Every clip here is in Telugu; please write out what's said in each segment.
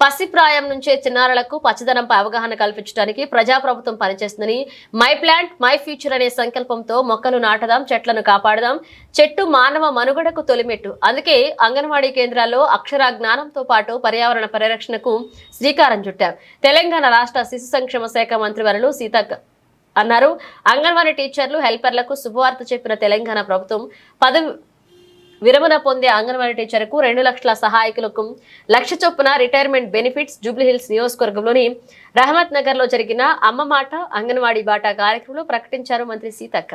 పసిప్రాయం నుంచే చిన్నారులకు పచ్చదనంపై అవగాహన కల్పించడానికి ప్రజాప్రభుత్వం పనిచేస్తుందని మై ప్లాంట్ మై ఫ్యూచర్ అనే సంకల్పంతో మొక్కలు నాటదాం చెట్లను కాపాడదాం చెట్టు మానవ మనుగడకు తొలిమెట్టు. అందుకే అంగన్వాడీ కేంద్రాల్లో అక్షర జ్ఞానంతో పాటు పర్యావరణ పరిరక్షణకు శ్రీకారం చుట్టారు తెలంగాణ రాష్ట్ర శిశు సంక్షేమ శాఖ మంత్రివరులు సీతక్క అన్నారు. అంగన్వాడీ టీచర్లు హెల్పర్లకు శుభవార్త చెప్పిన తెలంగాణ ప్రభుత్వం పదవి విరమణ పొందే అంగన్వాడీ టీచర్కు రెండు లక్షల సహాయకులకు లక్ష చొప్పున రిటైర్మెంట్ బెనిఫిట్స్ జూబ్లీహిల్స్ నియోజకవర్గంలోని రహమత్ నగర్లో జరిగిన అమ్మ మాట అంగన్వాడీ బాట కార్యక్రమంలో ప్రకటించారు మంత్రి సీతక్క.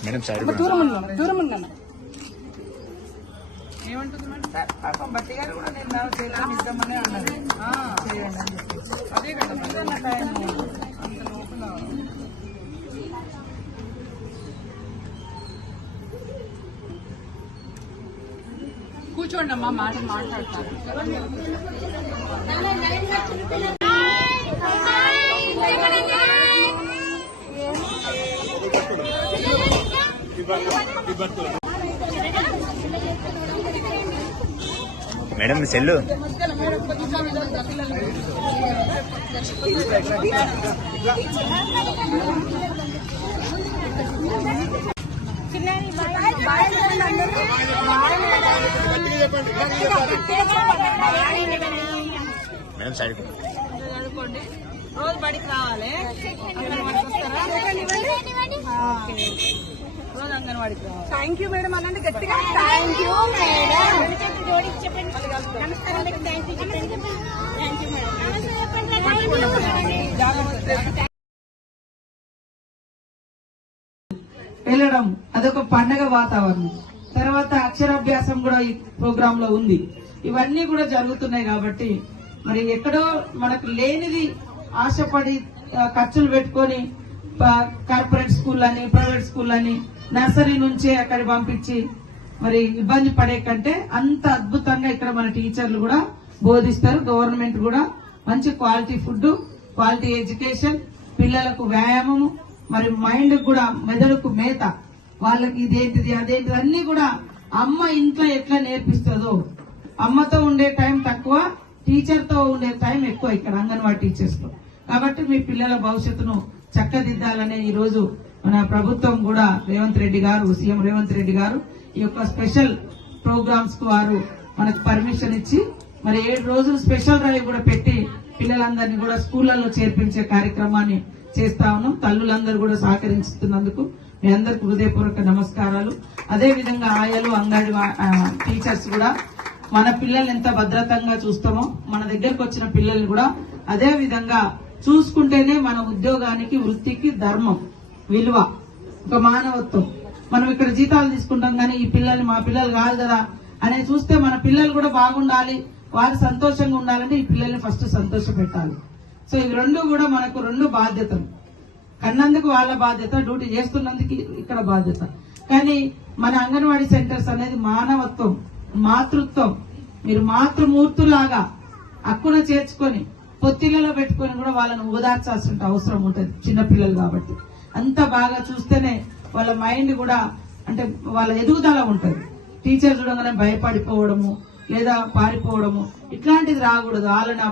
మేడం సైడ్ దూరం ఉన్నాను దూరం ఉన్నాను ఏమంటుంది మేడం? పాపం బట్టి గారు కూడా నేను చేయాలని ఇద్దామని అన్నది కూర్చోండి అమ్మా మాట మాట్లాడతాను మేడం సెల్లు? మేడం సైడ్ చదువుకోండి రోజు బడికి రావాలి అంగన్వాడికి వస్తారా ఆ, ఓకే. రోజు అంగన్వాడికి రావాలి థ్యాంక్ యూ మేడం అలాంటి గట్టిగా థ్యాంక్ యూ మేడం నమస్కారం మేడం థ్యాంక్ యూ చెప్పండి థ్యాంక్ యూ మేడం జాగ్రత్త వెళ్ళడం అదొక పండగ వాతావరణం తర్వాత అక్షరాభ్యాసం కూడా ఈ ప్రోగ్రామ్లో ఉంది. ఇవన్నీ కూడా జరుగుతున్నాయి కాబట్టి మరి ఎక్కడో మనకు లేనిది ఆశపడి ఖర్చులు పెట్టుకొని కార్పొరేట్ స్కూల్ అని ప్రైవేట్ స్కూల్ అని నర్సరీ నుంచే అక్కడ పంపించి మరి ఇబ్బంది పడే కంటే అంత అద్భుతంగా ఇక్కడ మన టీచర్లు కూడా బోధిస్తారు. గవర్నమెంట్ కూడా మంచి క్వాలిటీ ఫుడ్ క్వాలిటీ ఎడ్యుకేషన్ పిల్లలకు వ్యాయామము మరి మైండ్ కూడా మెదడుకు మేత. వాళ్ళకి ఇదేంటిది అదేంటిది అన్ని కూడా అమ్మ ఇంట్లో ఎట్లా నేర్పిస్తుందో. అమ్మతో ఉండే టైం తక్కువ టీచర్తో ఉండే టైం ఎక్కువ ఇక్కడ అంగన్వాడీ టీచర్స్తో. కాబట్టి మీ పిల్లల భవిష్యత్తును చక్కదిద్దాలనే ఈ రోజు మన ప్రభుత్వం కూడా రేవంత్ రెడ్డి గారు సీఎం రేవంత్ రెడ్డి గారు ఈ యొక్క స్పెషల్ ప్రోగ్రామ్స్కు వారు మనకు పర్మిషన్ ఇచ్చి మరి ఏడు రోజులు స్పెషల్ డ్రైవ్ కూడా పెట్టి పిల్లలందరినీ కూడా స్కూళ్ళలో చేర్పించే కార్యక్రమాన్ని చేస్తా ఉన్నాం. తల్లులందరూ కూడా సహకరిస్తున్నందుకు మీ అందరికి హృదయపూర్వక నమస్కారాలు. అదే విధంగా ఆయాలు అంగడి టీచర్స్ కూడా మన పిల్లల్ని ఎంత భద్రతంగా చూస్తామో మన దగ్గరకు వచ్చిన పిల్లల్ని కూడా అదే విధంగా చూసుకుంటేనే మన ఉద్యోగానికి వృత్తికి ధర్మం విలువ ఒక మానవత్వం. మనం ఇక్కడ జీతాలు తీసుకుంటాం కానీ ఈ పిల్లల్ని మా పిల్లలు కాదు కదా అనే చూస్తే మన పిల్లలు కూడా బాగుండాలి వారు సంతోషంగా ఉండాలంటే ఈ పిల్లల్ని ఫస్ట్ సంతోష పెట్టాలి సో ఇవి రెండు కూడా మనకు రెండు బాధ్యతలు. కన్నందుకు వాళ్ళ బాధ్యత డ్యూటీ చేస్తున్నందుకు ఇక్కడ బాధ్యత. కానీ మన అంగన్వాడీ సెంటర్స్ అనేది మానవత్వం మాతృత్వం. మీరు మాతృమూర్తులాగా అక్కున చేర్చుకొని పొత్తిలలో పెట్టుకొని కూడా వాళ్ళని ఓదార్చాల్సిన అవసరం ఉంటుంది చిన్నపిల్లలు కాబట్టి. అంత బాగా చూస్తేనే వాళ్ళ మైండ్ కూడా అంటే వాళ్ళ ఎదుగుదల ఉంటుంది. టీచర్ చూడగానే భయపడిపోవడము లేదా పారిపోవడము. ఇట్లాంటిది రాకూడదు. ఆలన